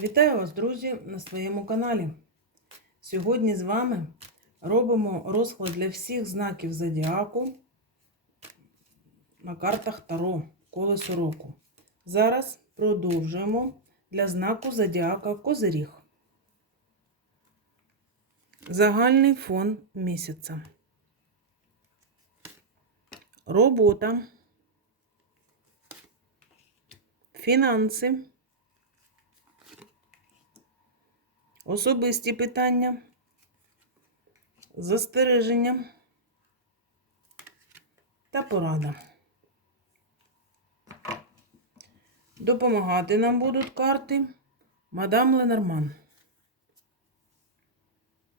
Вітаю вас, друзі, на своєму каналі. Сьогодні з вами робимо розклад для всіх знаків зодіаку на картах Таро колесо року. Зараз продовжуємо для знаку зодіака Козиріг. Загальний фон місяця. Робота. Фінанси. Особисті питання, застереження та порада. Допомагати нам будуть карти Мадам Ленорман.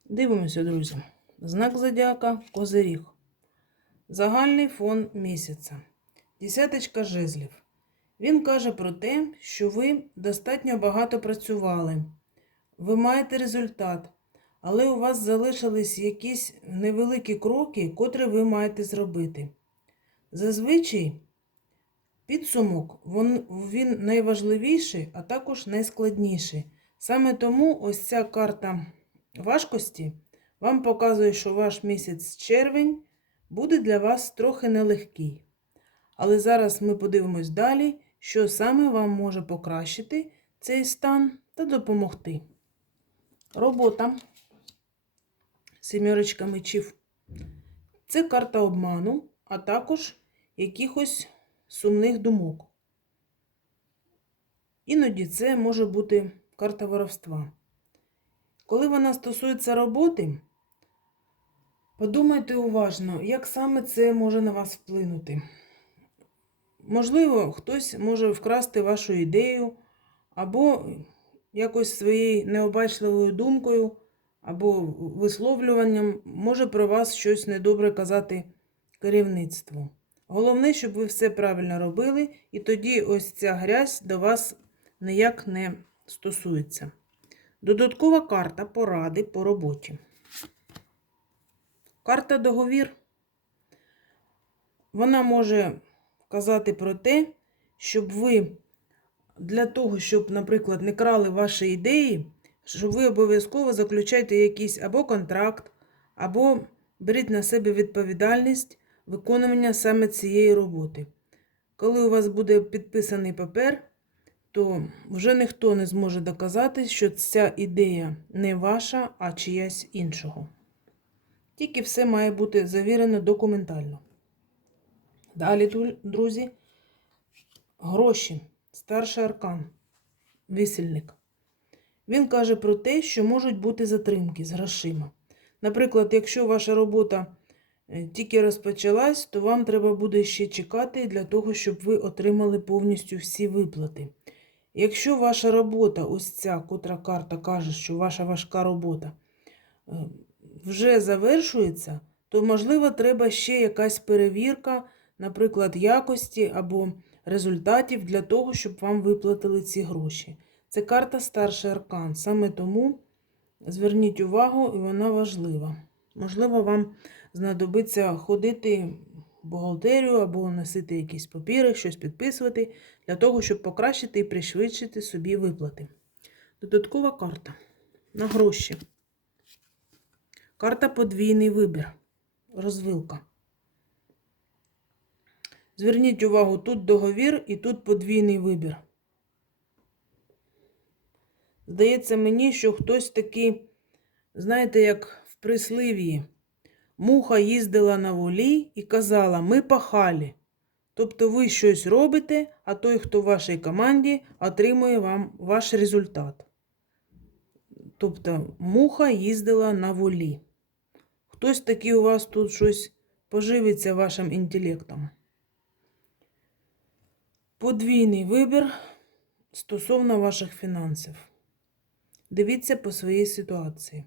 Дивимося, друзі. Знак зодіака Козиріг. Загальний фон місяця. Десяточка жезлів. Він каже про те, що ви достатньо багато працювали. Ви маєте результат, але у вас залишились якісь невеликі кроки, котрі ви маєте зробити. Зазвичай підсумок він, найважливіший, а також найскладніший. Саме тому ось ця карта важкості вам показує, що ваш місяць червень буде для вас трохи нелегкий. Але зараз ми подивимось далі, що саме вам може покращити цей стан та допомогти. Робота. Сімерочка мечів. Це карта обману, а також якихось сумних думок. Іноді це може бути карта воровства. Коли вона стосується роботи, подумайте уважно, як саме це може на вас вплинути. Можливо, хтось може вкрасти вашу ідею, або якось своєю необачливою думкою або висловлюванням може про вас щось недобре казати керівництву. Головне, щоб ви все правильно робили, і тоді ось ця грязь до вас ніяк не стосується. Додаткова карта поради по роботі. Карта договір. Вона може казати про те, щоб ви для того, щоб, наприклад, не крали ваші ідеї, що ви обов'язково заключайте якийсь або контракт, або беріть на себе відповідальність виконування саме цієї роботи. Коли у вас буде підписаний папер, то вже ніхто не зможе доказати, що ця ідея не ваша, а чиясь іншого. Тільки все має бути завірено документально. Далі, друзі, гроші. Старший аркан, висільник. Він каже про те, що можуть бути затримки з грошима. Наприклад, якщо ваша робота тільки розпочалась, то вам треба буде ще чекати для того, щоб ви отримали повністю всі виплати. Якщо ваша робота, ось ця котра карта каже, що ваша важка робота вже завершується, то, можливо, треба ще якась перевірка, наприклад, якості або результатів для того, щоб вам виплатили ці гроші. Це карта старший аркан. Саме тому зверніть увагу, і вона важлива. Можливо, вам знадобиться ходити в бухгалтерію або носити якісь папіри, щось підписувати, для того, щоб покращити і пришвидшити собі виплати. Додаткова карта на гроші. Карта подвійний вибір. Розвилка. Зверніть увагу, тут договір і тут подвійний вибір. Здається мені, що хтось такий, знаєте, як в прислів'ї, муха їздила на волі і казала, ми пахалі. Тобто ви щось робите, а той, хто в вашій команді, отримує вам ваш результат. Тобто, муха їздила на волі. Хтось такий у вас тут щось поживиться вашим інтелектом. Подвійний вибір стосовно ваших фінансів. Дивіться по своїй ситуації.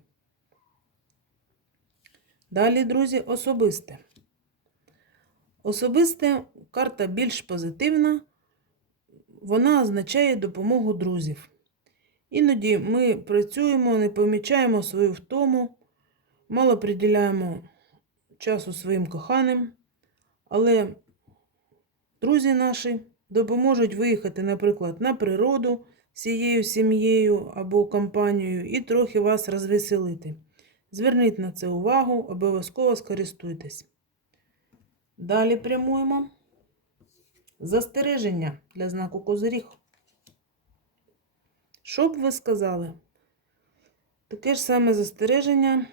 Далі, друзі, особисте. Особисте карта більш позитивна, вона означає допомогу друзів. Іноді ми працюємо, не помічаємо свою втому, мало приділяємо часу своїм коханим, але друзі наші допоможуть виїхати, наприклад, на природу, всією сім'єю або компанією і трохи вас розвеселити. Зверніть на це увагу, обов'язково скористуйтесь. Далі прямуємо. Застереження для знаку Козиріг. Що б ви сказали? Таке ж саме застереження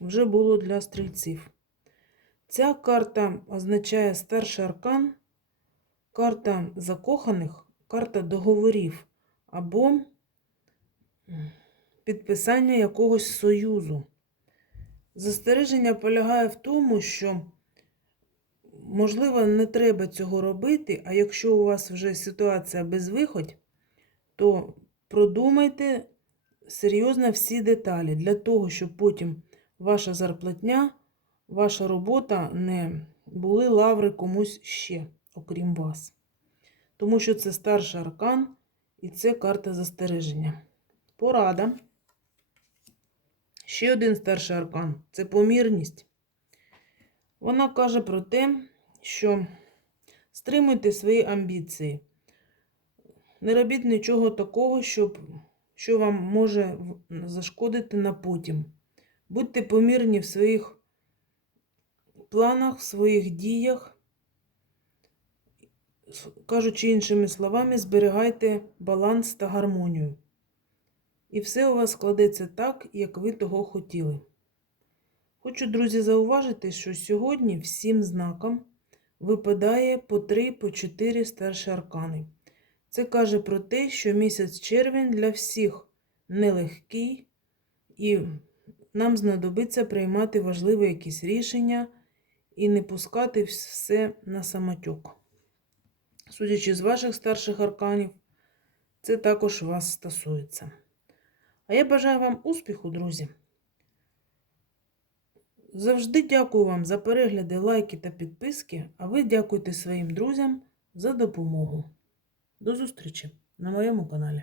вже було для стрільців. Ця карта означає старший аркан, карта закоханих, карта договорів або підписання якогось союзу. Застереження полягає в тому, що, можливо, не треба цього робити, а якщо у вас вже ситуація безвиходь, то продумайте серйозно всі деталі для того, щоб потім ваша зарплатня, ваша робота не були лаври комусь ще, окрім вас. Тому що це старший аркан і це карта застереження. Порада. Ще один старший аркан це помірність. Вона каже про те, що стримуйте свої амбіції. Не робіть нічого такого, щоб, що вам може зашкодити на потім. Будьте помірні в своїх планах, в своїх діях. Кажучи іншими словами, зберігайте баланс та гармонію. І все у вас складеться так, як ви того хотіли. Хочу, друзі, зауважити, що сьогодні всім знакам випадає по 3, по 4 старші аркани. Це каже про те, що місяць червень для всіх нелегкий, і нам знадобиться приймати важливі якісь рішення і не пускати все на самотюк. Судячи з ваших старших арканів, це також вас стосується. А я бажаю вам успіху, друзі. Завжди дякую вам за перегляди, лайки та підписки, а ви дякуйте своїм друзям за допомогу. До зустрічі на моєму каналі.